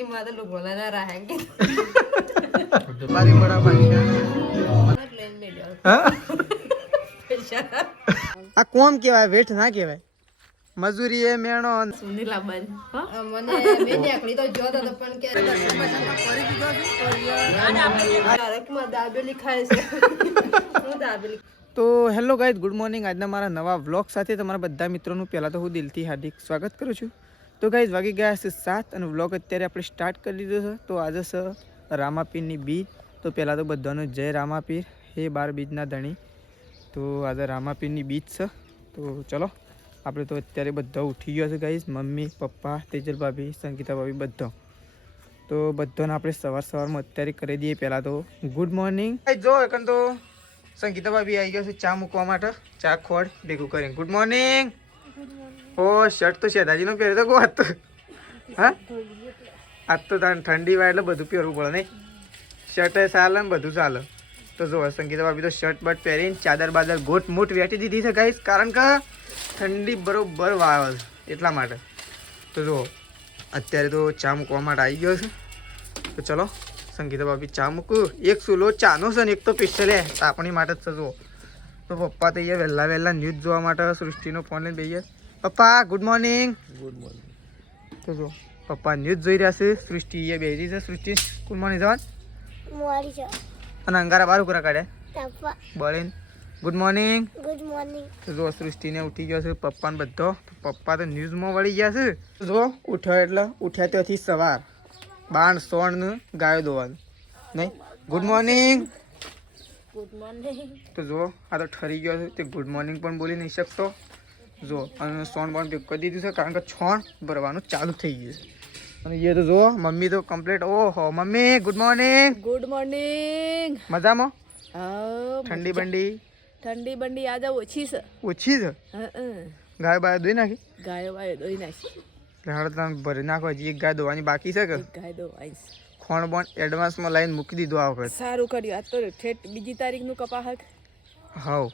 कि माता लोग बोला ना रहेंगे बारी बड़ा बादशाह प्लेन में जाओ હા આ કોમ કહેવાય વેઠ ના કહેવાય મજૂરી એ મેણો સુનીલા બન મને મે નીકળી તો જો તો પણ કે માં દાબેલી ખાય છે હું દાબેલી તો હેલો ગાઈઝ ગુડ મોર્નિંગ આજના મારા નવા વ્લોગ સાથે તમારા બધા મિત્રોનું પહેલાં તો હું દિલથી હાર્દિક સ્વાગત કરું છું તો ગાઈઝ વાગી ગયા છે 7 અને વ્લોગ અત્યારે આપણે સ્ટાર્ટ કરી દીધો છે તો આજે છે રામાપીરની બીજ તો પહેલાં તો બધાનો જય રામાપીર હે 12 બીજના ધણી તો આજે રામાપીરની બીજ છે તો ચલો આપણે તો અત્યારે બધા ઉઠી ગયા છે ગાઈઝ મમ્મી પપ્પા તેજલ ભાભી સંગીતા ભાભી બધા તો બધાને આપણે સવારમાં અત્યારે કરી દઈએ પહેલાં તો ગુડ મોર્નિંગ જો એકન તો સંગીતા ભાભી આવી ગયા છે ચા મૂકવા માટે ચા ખોડ ભેગું કરીને ગુડ મોર્નિંગ ઓ શર્ટ તો શેઠાજીનો પહેરે તો કહો હતો હા આજ તો ઠંડી વાય એટલે બધું પહેરવું પડે નહીં શર્ટ ચાલે ને બધું ચાલે તો જો સંગીતા ભાભી તો શર્ટ બટ પહેરીને ચાદર બાદર ગોટ મોટ વેટી દીધી છે ગાઈસ કારણ કે ઠંડી બરોબર વાવે એટલા માટે તો જો અત્યારે તો ચા મૂકવા માટે આવી ગયો છે તો ચલો સંગીતા ભાભી ચા મૂકું એક સુલો ચાનો છે ને એક તો પિસ્ટલે તાપણી માટે જ છે જો તો પપ્પા તો અહીંયા વહેલા ન્યૂઝ જોવા માટે સૃષ્ટિનો ફોન લઈને બેહીએ પપ્પા ગુડ મોર્નિંગ તો જો પપ્પા ન્યૂઝ જોઈ રહ્યા છે સૃષ્ટિ એ બેસી છે સૃષ્ટિ ગુડ મોર્નિંગ જવાન અને અંગારા બાર ઉકરા કાઢ્યા બળીને ગુડ મોર્નિંગ તો જો સૃષ્ટિને ઉઠી ગયો છે પપ્પાને બધો પપ્પા તો ન્યૂઝમાં વળી ગયા છે જો ઉઠ્યો એટલે ઉઠ્યા ત્યાંથી સવાર બાણ સોણ ગાયો દોવાનું નહીં ગુડ મોર્નિંગ તો જો આ તો ઠરી ગયો છે તે ગુડ મોર્નિંગ પણ બોલી નહીં શકતો જો અને સોણ પણ ભેગું કરી દીધું છે કારણ કે છોણ ભરવાનું ચાલુ થઈ ગયું છે અને એ તો જો મમ્મી તો કમ્પ્લીટ ઓહો મમ્મી ગુડ મોર્નિંગ મજામાં ઠંડી બંડી આજે ઓછી છે છે ગાય બાય દોઈ નાખી ગાયો વાયો દોઈ નાખી હાડ તમે ભરી નાખો હજી એક ગાય દોવાની બાકી છે કે ગાય દોવાઈ ખોણ બોન એડવાન્સમાં લાઈન મૂકી દીધું આ વખત સારું કર્યું આ તો ઠેઠ બીજી તારીખનું કપા હક હવ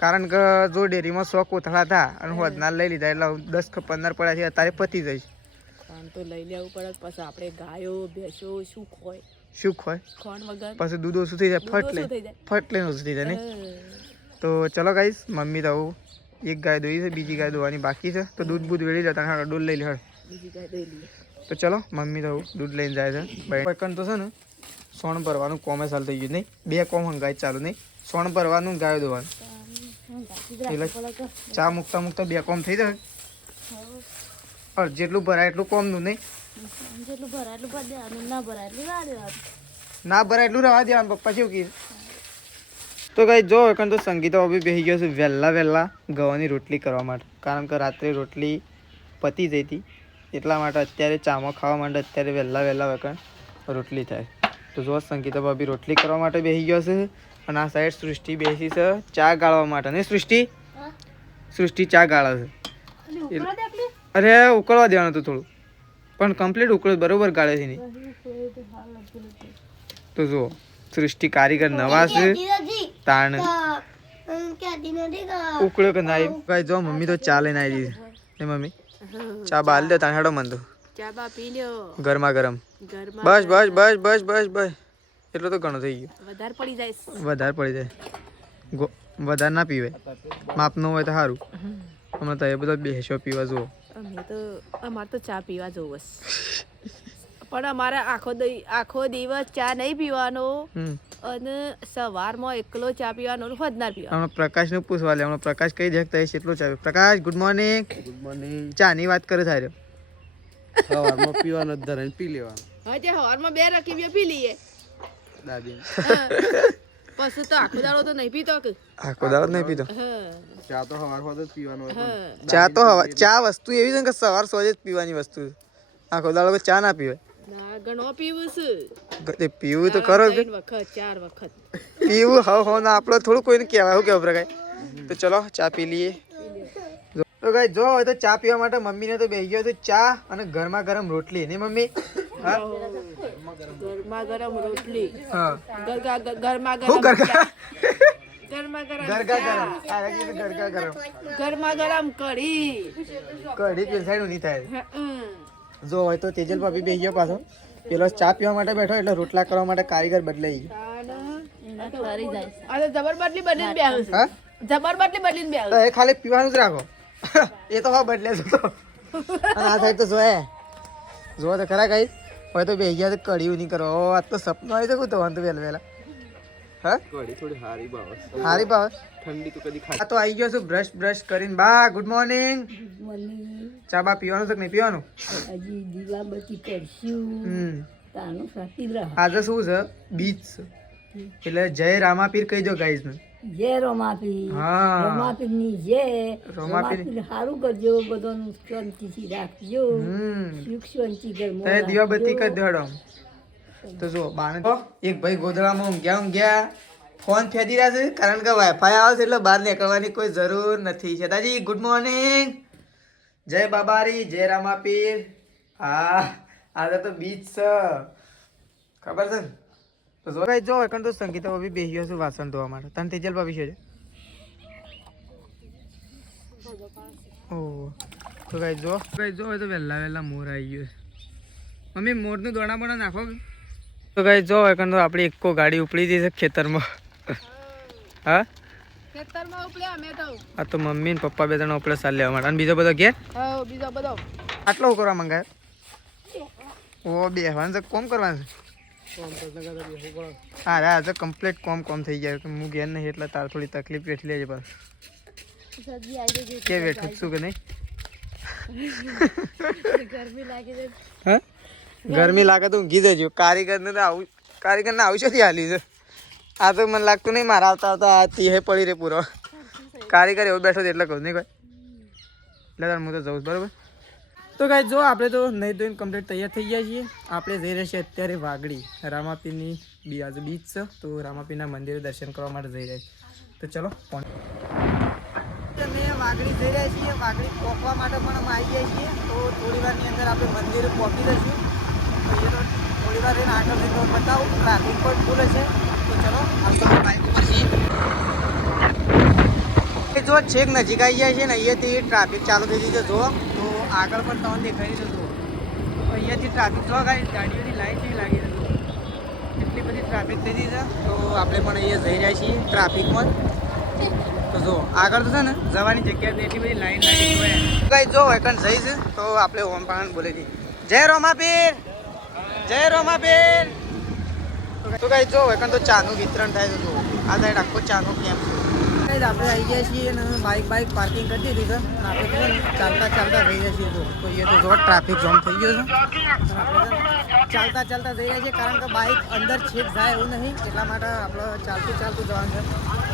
કારણ કે જો ડેરીમાં 100 કોથળા હતા અને હું અદના લઈ લીધા એટલે 10 કે 15 પડ્યા છે અત્યારે પતી જઈશ તો લઈ લેવું પડે પછી આપણે ગાયો ભેંસો શું ખોય ખોણ વગર પછી દૂધ ઓછું થઈ જાય ફટ લઈને ઓછું થઈ જાય નહીં તો ચલો ગાઈસ મમ્મી તો એક ગાય દોઈ છે બીજી ગાય દોવાની બાકી છે તો દૂધ વેળી જતા હા ડોલ લઈ લે બીજી ગાય દોઈ લઈએ તો ચલો મમ્મી તો દૂધ લઈને જાય છે ભાઈ તો છે ને સોણ ભરવાનું કોમે ચાલુ થઈ ગયું નહીં બે કોમ હંગાઈ ચાલુ નહીં સોણ ભરવાનું ગાયો દોવાનું એટલે ચા મૂકતા બે કોમ થઈ જાય જેટલું ભરાય એટલું કોમનું નહીં ના ભરાય એટલું રહેવા દેવાનું પપ્પા શું કીધું તો કઈ જો એકન તો સંગીતા ભાભી બેસી ગયો છે વહેલા ગવાની રોટલી કરવા માટે કારણ કે રાત્રે રોટલી પતી જઈ હતી એટલા માટે અત્યારે ચામાં ખાવા માટે અત્યારે વહેલા એકન રોટલી થાય તો જો સંગીતા ભાભી રોટલી કરવા માટે બેસી ગયો છે અને આ સાઈડ સૃષ્ટિ બેસી છે ચા ગાળવા માટે ને સૃષ્ટિ ચા ગાળે છે અરે ઉકળવા દેવાનું હતું થોડું પણ કમ્પ્લીટ ઉકળો બરોબર ગાળે છે નહીં તો જો સૃષ્ટિ કારીગર નવા છે તાણ ઉકળ્યો કે ના કઈ જો મમ્મી તો ચા લઈને આવી દીધી ને મમ્મી ચા બાલ દે તાણ હેડો મન તો ચા બા પી લ્યો ગરમા ગરમ બસ એટલો તો ઘણો થઈ ગયો વધારે પડી જાય વધારે ના પીવાય માપ ન હોય તો સારું હમણાં તો એ બધા બેસો પીવા જુઓ અમારે તો ચા પીવા જવું બસ પણ અમારે આખો દિવસ ચા નહીં પીવાનો અને સવારમાં એકલો ચા પીવાનો વધનાર પીવાનો હમણાં પ્રકાશ નું પૂછવા લે હમણાં પ્રકાશ કઈ જગતા એટલો ચા પ્રકાશ ગુડ મોર્નિંગ ચા ની વાત કરે સારો સવારમાં પીવાનો ધરાઈને પી લેવાનો હા સવારમાં 2 રકીબીઓ પી લઈએ દાદી પછી તો આખો દાડો તો નહીં પીતો ચા તો સવાર જ પીવાનો ચા વસ્તુ એવી છે કે સવાર સોજે જ પીવાની વસ્તુ આખો દાડો ચા ના પીવાય ના ઘણો પીવું છે પીવું તો ખરો 3 વખત 4 વખત પીવું હવ ના આપણે થોડું કોઈને કહેવાય શું કેવું પ્રકાશ તો ચલો ચા પી લઈએ તો ગાઈ જો તો ચા પીવા માટે મમ્મીને તો બેસી ગયો છે ચા અને ગરમા ગરમ રોટલી નહીં મમ્મી ગરમા ગરમ રોટલી હા ગરમા ગરમ કઢી પીસાડું નહીં થાય જો હોય તો તેજલ ભાભી બેસી ગયો પાછો. પેલો ચા પીવા માટે બેઠો એટલે રોટલા કરવા માટે કારીગર બદલાઈ ગયો. આ તો જબર બાટલી બદલીને બેહું છું. હા જબર બાટલી બદલીને બેહું તો એ ખાલી પીવાનું જ રાખો. એ તો હા બદલે છે તો. અને આ સાઈડ તો જો તો ખરા કઈ હોય તો બેસી ગયા તો કઢીયું નહીં કરો. આ તો સપનું આવી શકું તો વાંધો વહેલા હા કઢી થોડી હારી ભાવે હારી ભાવે. ઠંડી તો કદી આ તો આવી ગયો છું બ્રશ કરીને. બા ગુડ મોર્નિંગ. ચા બા પીવાનું છે કે નહીં પીવાનું? હજી દીવાબત્તી કરશું તાનું સાચી રાહ. આજે શું છે બીચ છે એટલે જય રામાપીર કહી દો ગાઈઝ ને. જય રમાપી હા રમાપીરની જય રમાપીર. રમાપીર સારું કરજો બધાનું શાંતિથી રાખજો સુખ શાંતિ તે ઘરમાં દીવાબત્તી કરી દેડો. તો જો બાને તો એક ભાઈ ગોદડામાં ઊંઘ્યા ફોન ફેંદી રહ્યા છે કારણ કે વાઈફાઈ આવે છે એટલે બહાર નીકળવાની કોઈ જરૂર નથી. શેતાજી ગુડ મોર્નિંગ. જય બાબારી જય રામાપીર. હા આજે તો બીચ છે ખબર છે ને. તો જો ભાઈ જો એકણ તો સંગીતા ભાભી બેસી ગયો છું વાસણ ધોવા માટે. તને તેજલ ભાભી છે ઓહ તો ગાઈ જો હોય તો વહેલા મોર આવી ગયો છે. મમ્મી મોરનું દોણા બોણા નાખો. તો ગાઈ જો એકણ તો આપણી એકો ગાડી ઉપડી હતી છે ખેતરમાં. હા ખેતરમાં ઉપડ્યા અમે તો. આ તો મમ્મી ને પપ્પા બે જણા ઉપડે સાલ લેવા માટે. અને બીજો બધો ઘેર હા બીજો બધો આટલો કરવા મંગાય. ઓ બેહવાનું છે કોમ કરવાનું છે. હા રા આજે કમ્પ્લીટ કોમ થઈ ગયા. હું ઘેર નહીં એટલે તાર થોડી તકલીફ વેઠી લેજે બસ. કે વેઠું છું કે નહીં? હા ગરમી લાગે તો ઊંઘી જજો. કારીગરને આવું છે હાલી છે. આ તો મને લાગતું નહીં મારા આવતા આ તીહે પડી રે પૂરો. કારીગર એવો બેઠો એટલે કહું નહીં કોઈ. એટલે તાર હું તો જવું બરાબર. તો કાંઈ જો આપણે તો નહીં ધોઈને કમ્પ્લીટ તૈયાર થઈ ગયા છીએ. આપણે જઈ રહ્યા છીએ અત્યારે વાગડી રામાપીરની આજે બીચ છે તો રામાપીરના મંદિરે દર્શન કરવા માટે જઈ રહ્યા છીએ. તો ચલો અમે વાગડી જઈ રહ્યા છીએ. વાગડી પહોંચવા માટે પણ અમે આવી ગયા છીએ. તો થોડી વારની અંદર આપણે મંદિરે પહોંચી જઈશું. તો થોડી વાર રહીને આગળ જઈને બતાવું. ટ્રાફિક પણ ફૂલ છે. તો ચલો આપણે બાઇક ઉપર છીએ. જો છેક નજીક આવી જાય છે ને અહીંયાથી ટ્રાફિક ચાલુ થઈ ગઈ છે. જો તો આગળ પણ તમને દેખાઈ છે. જો અહીંયાથી ટ્રાફિક જો ગાડીઓની લાઈન જેવી લાગી છે. એટલી બધી ટ્રાફિક થઈ ગઈ છે. તો આપણે પણ અહીંયા જઈ રહ્યા છીએ ટ્રાફિકમાં. તો જો આગળ તો છે ને જવાની જગ્યા એટલી બધી લાઈન લાગી હોય. કઈ જો એકણ જઈશ તો આપણે ઓમ પાણ બોલે છે જય રોમાપીર જય રોમાપીર. તો કઈ જો એકણ તો ચાનું વિતરણ થાય છે. જો આ સાઈડ આખો ચાનો કેમ્પ છે. આપણે આવી ગયા છીએ અને બાઇક પાર્કિંગ કરી દીધી છે. આપણે ચાલતા જઈ રહ્યા છીએ. તો એ તો જો ટ્રાફિક જામ થઈ ગયો છે. આપણે ચાલતા જઈ રહ્યા છીએ કારણ કે બાઇક અંદર છેક જાય એવું નહીં એટલા માટે આપણે ચાલતું જવાનું છે.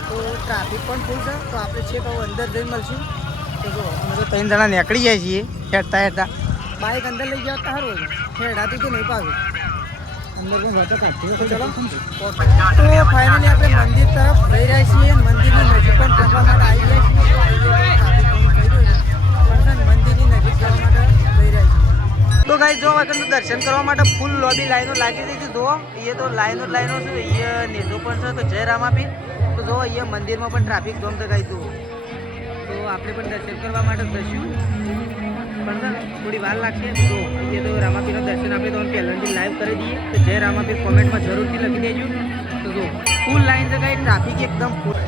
તો ટ્રાફિક પણ ફૂલ છે. તો આપણે છેક અંદર જઈને મળશું. તો જો અમે તો 3 જણા નીકળી જાય છીએ હેરતા બાઇક અંદર લઈ ગયા સારું હેડાતું તો નહીં પાછું અંદર પણ વાતો કાઢી. તો ચલો તો ફાઇનલી આપણે મંદિર તરફ જઈ રહ્યા છીએ. મંદિરની નજીક પણ પહોંચવા માટે આવી ગયા છીએ. મંદિરની નજીક જવા માટે જઈ રહ્યા છીએ. તો ગાઈ જો વખત દર્શન કરવા માટે ફૂલ લોબી લાઈનો લાગી રહી છે. જો એ તો લાઈનો છે. અહીંયા નેજો પણ છે. તો જય રામાપીર. તો જો અહીંયા મંદિરમાં પણ ટ્રાફિક જોમ તો ગાઈ તો આપણે પણ દર્શન કરવા માટે જઈશું. પણ થોડી વાર લાગશે. તો અહીંયા તો રામાપીરનું દર્શન આપણે તો પહેલાંથી લાઈવ કરી દઈએ. તો જય રામાપીર કોમેન્ટમાં જરૂરથી લખી દેજો. તો જો ફૂલ લાઈન છે ગાઈ ટ્રાફિક એકદમ ફૂલ.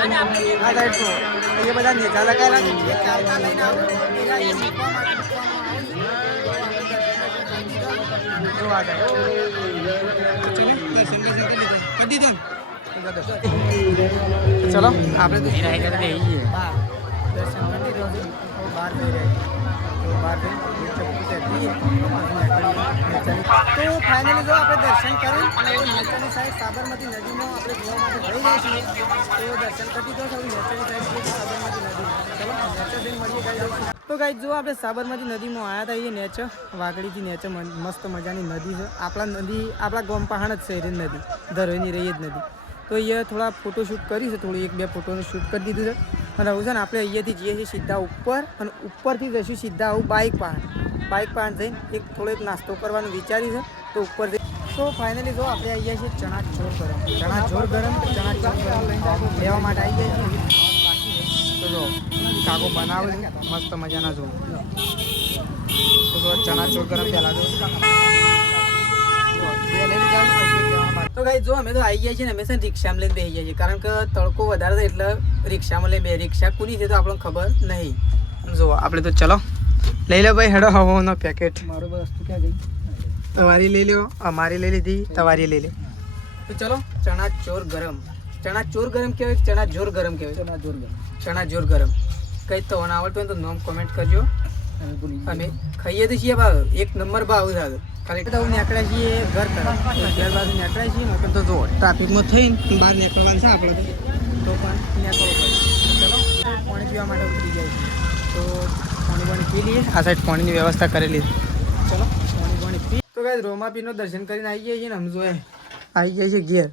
અહીંયા બધા નેતા લગાવેલા છે. જે ચાલતા લઈને આવો ચલો આપણે તો દર્શન કરી દીધો. બહાર જઈ રહ્યા તો ફાઇનલી જો આપણે દર્શન કરી અને નેચરની સાઈડ સાબરમતી નદીમાં આપણે જોવા માટે જઈ રહ્યા છીએ. તો દર્શન કરી દીધો નેચરની સાઈડ સાબરમતી નદીમાં. ચલો નેચર જઈને મળીએ ગાઈ. તો ગાઈ જો આપણે સાબરમતી નદીમાં આવ્યા હતા. એ નેચર વાગડીથી નેચર મસ્ત મજાની નદી છે. આપણા ગામ પહાણ જ છે એ નદી ધરોઈની રહી જ નદી. તો અહીંયા થોડા ફોટોશૂટ કરી છે. થોડું 1-2 ફોટોનું શૂટ કરી દીધું છે. અને હવે છે ને આપણે અહીંયાથી જઈએ છીએ સીધા ઉપર અને ઉપરથી જઈશું સીધા આવું બાઇક પાણ જઈને થોડો એક નાસ્તો કરવાનું વિચારી છે. તો ઉપર જઈ તો ફાઇનલી જો આપણે આવી ગયા છીએ ચણાચોર ગરમ લેવા માટે આવી ગયા છીએ. તો જો કાકો બનાવે છે મસ્ત મજાના જો ચણા ચોર ગરમ પહેલા તો ગાઈ જો અમે તો આવી ગયા છીએ ને અમે છે ને રિક્ષામાં લઈને બેસી ગયા છીએ કારણ કે તડકો વધારે છે એટલે રિક્ષામાં લઈને બે રિક્ષા કોની છે તો આપણને ખબર નહીં. જો આપણે તો ચલો લઈ લો ભાઈ હેડો હવાનો પેકેટ. મારું વસ્તુ ક્યાં ગઈ? તમારી લઈ લો, અમારી લઈ લીધી, તમારી લઈ લે. તો ચલો ચણા ચોર ગરમ. ચણા ચોર ગરમ કહેવાય, ચણા જોર ગરમ કહેવાય? ચણા જોર ગરમ. ચણા જોર ગરમ કઈ તો ના આવડતું હોય તો નામ કોમેન્ટ કરજો. અમે ખાઈએ તો છીએ ભાવ એક નંબર ભાવ થાય. ખાલી તો નીકળ્યા છીએ ઘર તરફ, ઘર બાજુ નીકળ્યા છીએ ને તો જો ટ્રાફિકમાં થઈને બહાર નીકળવાનું છે આપણે તો પણ નીકળવું પડે. ચલો પાણી પીવા માટે ઉતરી જાય તો પાણી પી લઈએ. આ સાઈડ પાણીની વ્યવસ્થા કરેલી છે. ચલો પાણી પી. તો ગાઈસ રોમાપીરનો દર્શન કરીને આવી ગયા છીએ ને. આમ જો આવી ગયા છે ઘેર.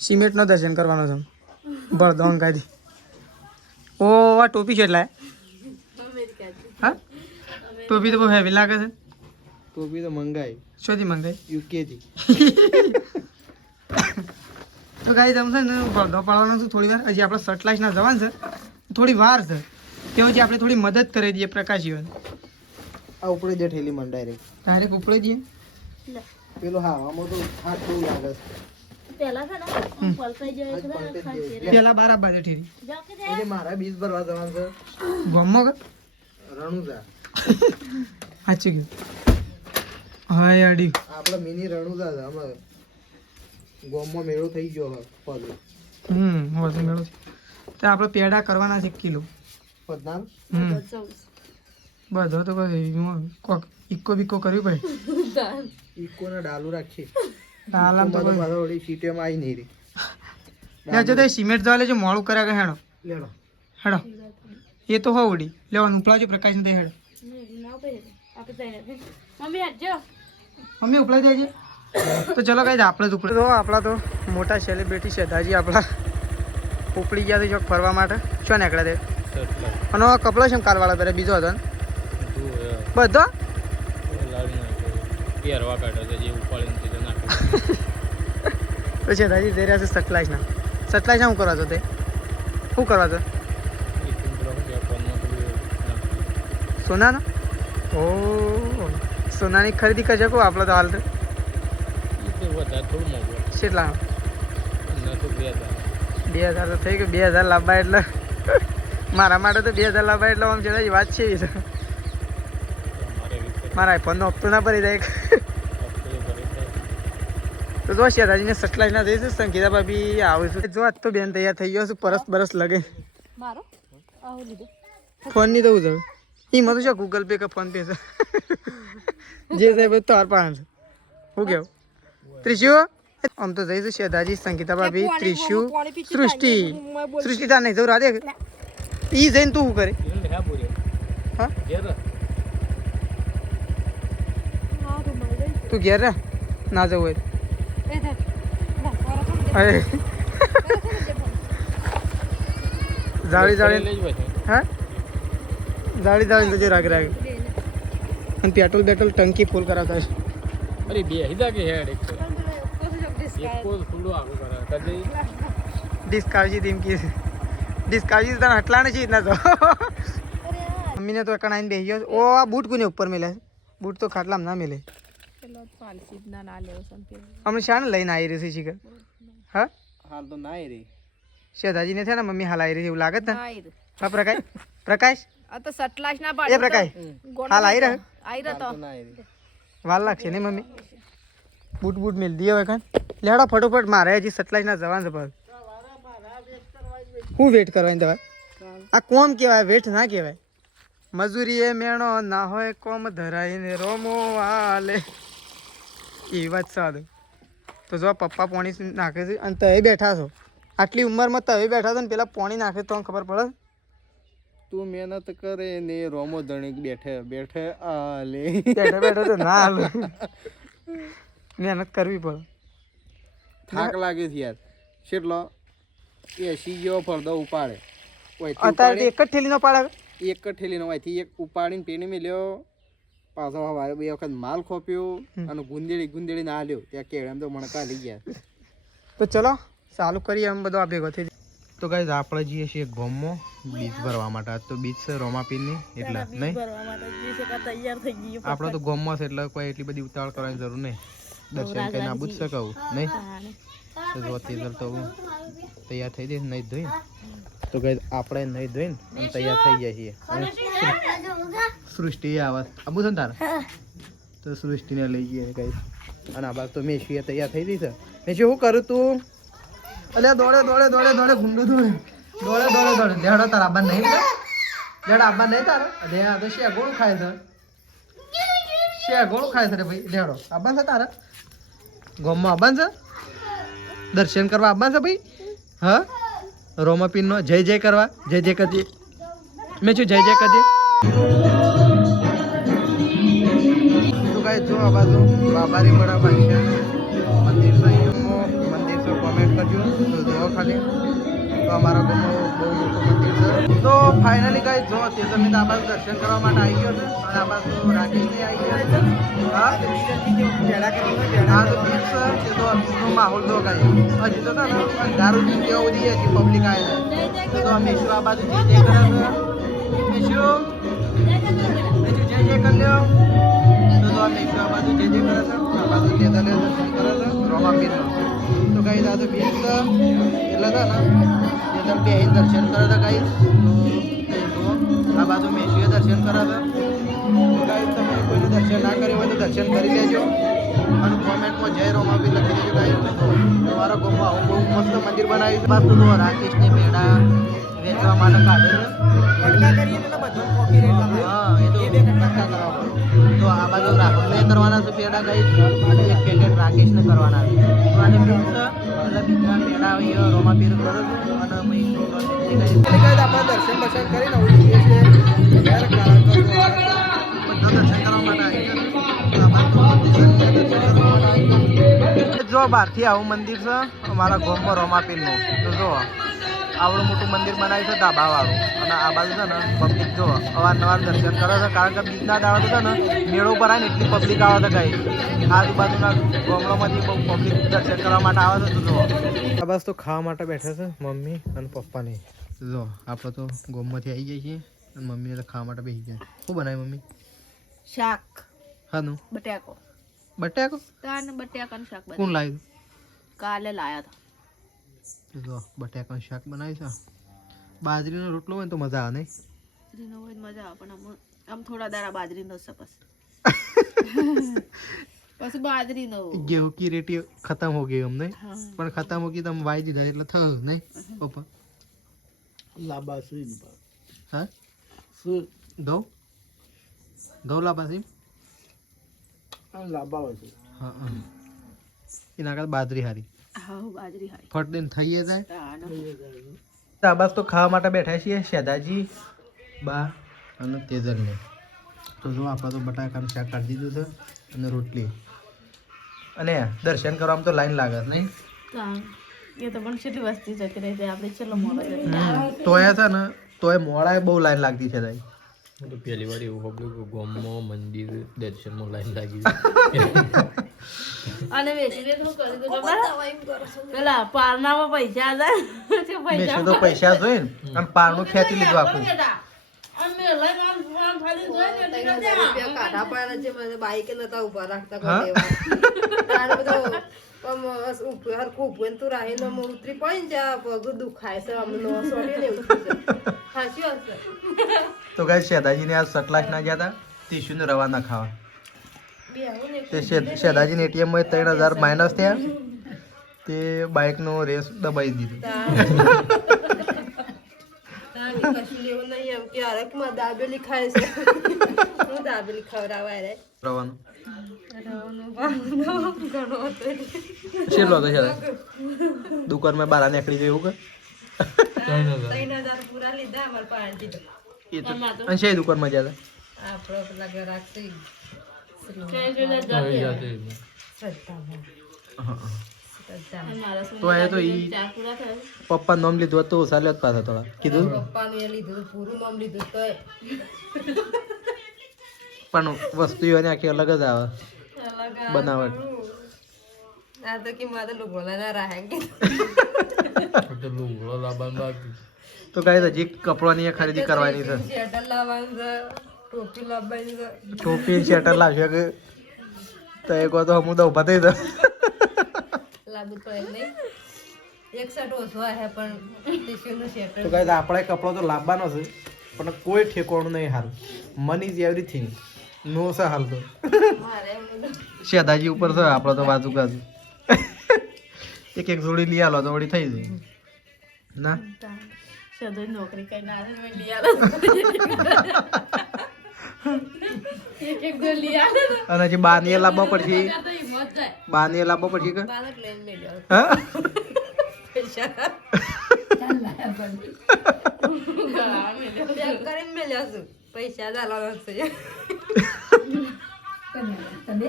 સિમેન્ટનો દર્શન કરવાનો છે બળદોંગ કાઢી. ઓ આ ટોપી કેટલા હા? ટોપી તો બહુ હેવી લાગે છે. ટોપી તો મંગાઈ. શોથી મંગાઈ? યુકેથી. તો ગાઈસ આમ છે ને બળદો પાડવાનો છું થોડી વાર. હજી આપણે સટલાઇસના જવાનું છે, થોડી વાર છે. તે હજી આપણે થોડી મદદ કરી દઈએ પ્રકાશજીવન. આ ઉપડે જે ઠેલી મન ડાયરેક્ટ ઉપડે જઈએ. પેલો હાવામાં તો હાથ બહુ લાગે છે. પેલા બાર બાજુ ઠીરી એટલે મારા બીજ ભરવા જવાનું છે ગમો કે રણુજા. સાચું કીધું. હા અડી આપણે મિની રણુજા છે. અમે ગોમમાં મેળો થઈ ગયો હવે પગ વધુ મેળો છે તો આપણે પેડા કરવાના છે 1 કિલો. પદનાર બધો તો કોક ઇક્કો બિક્કો કર્યું ભાઈ. ઈકો ને ડાલુ રાખીએ. આલામ તો વળી સીટીમાં આવી નહીં રહી. જો તો સિમેન્ટ જવા લેજો મોડું કર્યા કે હેડો લેડો હેડો એ તો હો ઉડી લેવાનું ઉપલાવજો પ્રકાશ ને હેડો મમ્મી ઉપલા જાય. તો ચલો કઈ આપણે જ ઉપડે. તો આપણા તો મોટા સેલિબ્રિટી છે દાજી આપણા ઉપડી ગયા છે ફરવા માટે. શું નીકળ્યા તે અને કપડો છે કાલવાળા પહેરે બીજો હતો ને બધો તો છે દાજી જઈ રહ્યા છે સટલાઇસના. સટલાઇસના શું કરવા છો તે? શું કરવા છો? સોનાનો? ઓ સોનાની ખરીદી કરી શકો આપણે તો હાલ તો કેટલા 2000 તો થઈ ગયું. 2000 લાવવા એટલે મારા માટે તો 2000 લાવવા એટલે આમ છે વાત છે. મારા આઈફોનનો હપ્તો ના ભરી જાય. તો જો શેતાજીને સટલાઈના જઈશું. સંગીતા ભાભી આવીશું. જો આજ તો બેન તૈયાર થઈ ગયો છું પરસ બરસ લગે. ફોન નહીં દઉં છું એમાં તો શું ગૂગલ પે કે ફોન પે છે જે સાહેબ તાર પાસે શું કેવું? ત્રિશુ આમ તો જઈશું શેતાજી, સંગીતા ભાભી, ત્રિશુ, સૃષ્ટિ તાર નહીં જવું રાધે એ જઈને તું શું કરે? હા તું ઘેર રે ના જવું હોય જાળી હા જાળી તો રાગ રાગ અને પેટ્રોલ બેટ્રોલ ટંકી ફૂલ કરાવતા છે. અરે બે હિદા કે હેડ એક તો ફૂલો આગળ કરા કદે ડિસ્કાવજી ધીમકી ડિસ્કાવજી તને હટલા નથી ના તો મમ્મીને તો એકણ આવીને બેસી ગયો. ઓ આ બૂટ કોને ઉપર મેલે? બૂટ તો ખાટલામાં ના મેલે. અમે શાને લઈને આવી રહી છે શીખર? હા હાલ તો ના રહી. શેતાજી ને થયા ને મમ્મી હાલ આવી રહી એવું લાગે ને? હા પ્રકાશ પ્રકાશ આ તો સટલાશ ના એ પાડે પ્રકાશ હાલ આવી રહ્યો આઈ રહ્યો ના રહી. વાર લાગશે નહીં મમ્મી? બૂટ બૂટ મેલ દઈએ હવે કાન લેડો ફટોફટ મારે હજી સટલાઈસ ના જવાનું છે. હું વેટ કરવાની દવા આ કોમ કહેવાય, વેટ ના કહેવાય. મજૂરી એ મેણો ના હોય કોમ ધરાઈને રોમો આલે એ વાત સાદું. તો જો પપ્પા પોણી નાખે છે અને તમે બેઠા છો આટલી ઉંમરમાં તમે બેઠા છો ને પેલા પોણી નાખે તો ખબર પડે? તું મહેનત કરે ને રોમો ધણીક બેઠે બેઠે આલે બેઠા બેઠા તો ના હાલ મહેનત કરવી પડે. થાક લાગે છે યાર. કેટલો 80 જેવો ફરદો ઉપાડે. અત્યારે એક જ થેલીનો પાડે. એક જ ઠેલીનો હોયથી એક ઉપાડીને પેણી મેલ્યો પાછો હવારે 2 વખત માલ ખોપ્યો અને ગુંદેડી ના લ્યો ત્યાં કેળામ તો મણકા લઈ ગયા. તો ચલો ચાલુ કરીએ. આમ બધો આ ભેગો થઈ તો ગાઈઝ આપણે જઈએ છીએ ગોમમાં બીચ ભરવા માટે. આજ તો બીચ છે રોમાપીરની એટલે નહીં આપણે તો ગોમમાં છે એટલે કોઈ એટલી બધી ઉતાવળ કરવાની જરૂર નહીં. દર્શન કરીને આબુ જ શકાવું નહીં. તો જો તેજલ તો તૈયાર થઈ જઈએ નહીં ધોઈને. તો ગાઈઝ આપણે નહીં ધોઈને અને તૈયાર થઈ જાય છીએ. સૃષ્ટિ આવે આબુ છે ને તારે તો સૃષ્ટિને લઈ જઈએ ગાઈઝ. અને આ બાદ તો મેશીએ તૈયાર થઈ ગઈ છે. મેશી શું કરું તું? અલ્યા દોડે દોડે દોડે દોડે ગુંડું દોડે દોડે દોડે દોડે લેડો તારા આબા નહીં લેડ આબા નહીં તારે અરે આ તો શિયા ગોળ ખાય છે. શિયા ગોળ ખાય છે રે ભાઈ. લેડો આબા છે તારે ગોમમાં આબા છે દર્શન કરવા આબા છે ભાઈ. હા રોમાપીનનો જય જય કરવા જય જય કરજે. મેં શું જય જય કરજે. તો કાંઈ જો આ બાજુ બાબારી બડા બાદશાહ મંદિર છે. મંદિર છે કોમેન્ટ કરજો તો જોવો ખાલી. તો અમારા ગામમાં બહુ મોટું મંદિર છે. તો ફાઇનલી કાંઈ જો તેજલની આ બાજુ દર્શન કરવા માટે આવી ગયો છે. અને આ બાજુ રાકેશની આવી ગયા છે. હા તો બીચ છે તે તો બીચનો માહોલ જો કાંઈ હજી તો છે ને અંધારું કેવું બધી હજી પબ્લિક આવે છે. તો મેશુ આ બાજુ જય જય કરે છે. મેશુ જય જય કરી લ્યો. તો મેશુ આ બાજુ જય જય કરે છે. આ બાજુ તેજલે દર્શન કરે છે રોમાપીરનો. તો કાંઈ દાદા બીચ એટલે છે ને તેજલ બે દર્શન કરે છે કાંઈ. તો આ બાજુ મેશુએ દર્શન કરે છે. ગાઈસ તમે કોઈને દર્શન ના કર્યું હોય તો દર્શન કરી લેજો અને કોમેન્ટમાં જય રોમાપીર લખી દેજો ગાઈસ. તમારા ગામમાં આવું બહુ મસ્ત મંદિર બનાવ્યું છે. બાજુ તો રાકેશને મેળા વેચવા માટે કાઢે છે. હા એ તો કટકા કરવા પડે. તો આ બાજુ રાકેશને કરવાના છે પેડા ગાઈસ અને એક પેકેટ રાકેશને કરવાના છે. તો આને બીચ છે એટલે બીચના પેડા અહીંયા રોમાપીર કરે છે. અને આપણે દર્શન દર્શન કરીને આવું જઈએ છીએ જો બહારથી આવું મંદિર છે અમારા ગામમાં રોમાપીરનું. તો જો આવડું મોટું મંદિર બનાવ્યું છે ધાબાવાળું. અને આ બાજુ છે ને પબ્લિક જો અવારનવાર દર્શન કરે છે કારણ કે બીજના દાડા છે ને મેળો પર આવે ને એટલી પબ્લિક આવે છે કઈ આજુબાજુના ગામડામાંથી બહુ પબ્લિક દર્શન કરવા માટે આવે છે. તો જો આ બસ તો ખાવા માટે બેઠા છે મમ્મી અને પપ્પાની. જો આપણે તો ગામમાંથી આવી જઈએ છીએ અને મમ્મીને તો ખાવા માટે બેસી જાય. શું બનાવ્યું મમ્મી? શાક હાનું બટાકો બટાકો તાન બટાકાનું શાક કોણ લાવ્યું? કાલે લાયા હતા. જો બટાકાનું શાક બનાવ્યું છે. બાજરીનો રોટલો હોય ને તો મજા આવે નહીં? બાજરીનો હોય મજા આવે પણ આમ થોડા દાડા બાજરીનો છે પછી બાજરીનો गेहूं की रेटी खत्म हो गई हमने पर खत्म हो गई तो हम वाई दीधा એટલે થયું નહીં પપ્પા? લાંબા સુઈ હા દો લાંબા છે લાંબા હોય છે. હા એના કરતા બાજરી હારી. હા બાજરી હારી ફટ દઈને થઈ જાય. તાનો આ બસ તો ખાવા માટે બેઠા છીએ શેદાજી બા અને તેજલને. તો જો આપણે તો બટાકાનું શાક કાઢી દીધું છે અને રોટલી. અને દર્શન કરવામાં તો લાઈન લાગે નહીં? એ તો પણ કેટલી વસ્તી જતી રહી છે આપણે ચલો મોડા તોય છે ને તોય મોડા બહુ લાઈન લાગતી છે તાઈ. હું તો પહેલી વાર એવું સાંભળ્યું કે ગામમાં મંદિર દર્શનમાં લાઈન લાગી અને વેચીને શું કરી દો પેલા પારનામાં પૈસા જાય મેશે તો પૈસા જોઈ ને અને પારનું ખેંચી લીધું આખું. તો ગાઈસ શેદાજીને આજ સટલાશ ના ગયા હતા ટીશ્યુને રવાના ખાવા. તે શેદાજીને એટીએમમાં 3000 માઇનસ થયા તે બાઇકનો રેસ દબાઈ દીધું. રવાનું છેલ્લો હતો શેદા દુકાનમાં બારા નીકળી ગયું કે અને છે દુકાનમાં જ્યાં તો એ તો ઈ પપ્પા નામ લીધું હતું તો સાલે પાછા થોડા કીધું પણ વસ્તુ એને આખી અલગ જ આવે બનાવટ. આ તો કે મારે લુગડા ના રહે કે તો લુગડો લાવવાનું બાકી. તો ગાઈસ હજી કપડાની ખરીદી કરવાની છે. શેટર લાવવાનું છે, ટોપી લાવવાની છે. ટોપી શેટર લાવશે કે તો એક વાર તો હું તો ઊભા થઈ જાઉં. લાવવું તો એમ નહીં. એક શર્ટ ઓછો હે પણ ટીશ્યુનું શેટર તો ગાઈસ આપણે કપડો તો લાવવાનો છે પણ કોઈ ઠેકોણું નહીં હાલ. Money is everything. નો છે હાલ તો શેદાજી ઉપર છે આપણો તો બાજુ બાજુ એક જોડી લઈ આલો તો વળી થઈ જાય ના. સદો નોકરી કરીને આવે ને લઈ એક ગોલી આવે અને જે બાનીએ લાવવા પડશે તો હિંમત જાય. બાનીએ લાવવા પડશે કે બાળક લઈને મેળ્યો હા પેક કરીને મેળ્યો છું. પૈસા ચાલવાના છે. તમે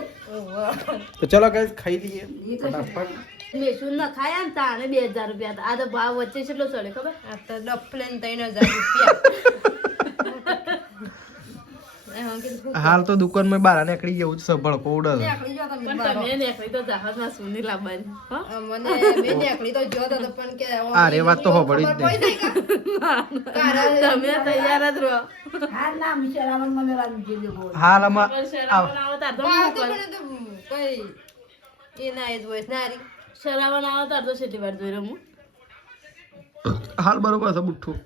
તો ચલો ગાઈસ ખાઈ લઈએ ફટાફટ. મેસુન ના ખાયા ને તાણે 2000 રૂપિયા હતા. આ તો ભાવ વચ્ચે કેટલો ચડે ખબર? આ તો ડફલેન 3000 રૂપિયા. હાલ તો દુકાનમાં બહાર નીકળી ગયું છે ભડકો ઉડે છે. નીકળી ગયો તમે પણ બારો. તમે નીકળી તો જહાજમાં સુની લાવવાની હો? મને મેં નીકળી તો જોયો તો પણ કે આ રે વાત તો હોભળી જ ખબર પડી જાય કે તમે તૈયાર જ રહો. હા ના મિશરાવન મને લાગી ગયો બોલ હાલ આમાં પણ શરાવણ આવે તાર તો બહાર હું તો કરું? મને તો કઈ એ ના એ જ હોય નારી. શરાવણ આવે તાર તો છેલ્લી વાર જોઈ રહ્યો હું. હાલ બરોબર છે બુઠ્ઠું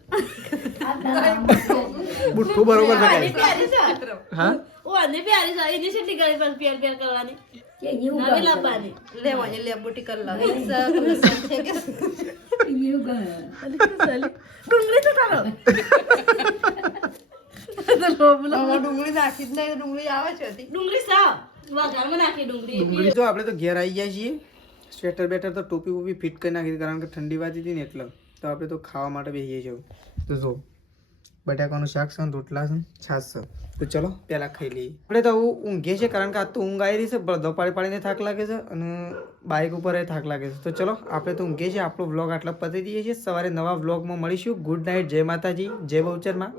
બુઠ્ઠું બરોબર છે આની guys. પ્યારી છે. હા ઓ આની પ્યારી છે. એની છેલ્લી ગળી પણ પ્યાર કરવાની. કે એવું નવી લાવવાની. લેવાની લે બુટી કરી લાવે એવું ગમે ડુંગળી તો તારો. ડુંગળી નાખી જ નહીં. ડુંગળી આવે છે હજી. ડુંગળી સાવ વઘારમાં નાખી ડુંગળી. ડુંગળી તો આપણે તો ઘેર આવી ગયા છીએ. સ્વેટર બેટર તો ટોપી વોપી ફિટ કરી નાખી હતી કારણ કે ઠંડી વાતી હતી ને એટલે તો આપણે તો ખાવા માટે બેસીએ છીએ. તો જો બટાકાનું શાક છે ને રોટલા છે ને છાશ છે. તો ચલો પહેલાં ખાઈ લઈએ. આપણે તો હું ઊંઘીએ છીએ કારણ કે આજ તો ઊંઘ આવી રહી છે. બળદો પાડી પાડીને થાક લાગે છે અને બાઇક ઉપર એ થાક લાગે છે. તો ચલો આપણે તો ઊંઘીએ છીએ. આપણો વ્લોગ આટલા પતી દઈએ છીએ. સવારે નવા વ્લોગમાં મળીશું. Good night. જય માતાજી. જય બહુચરમાં.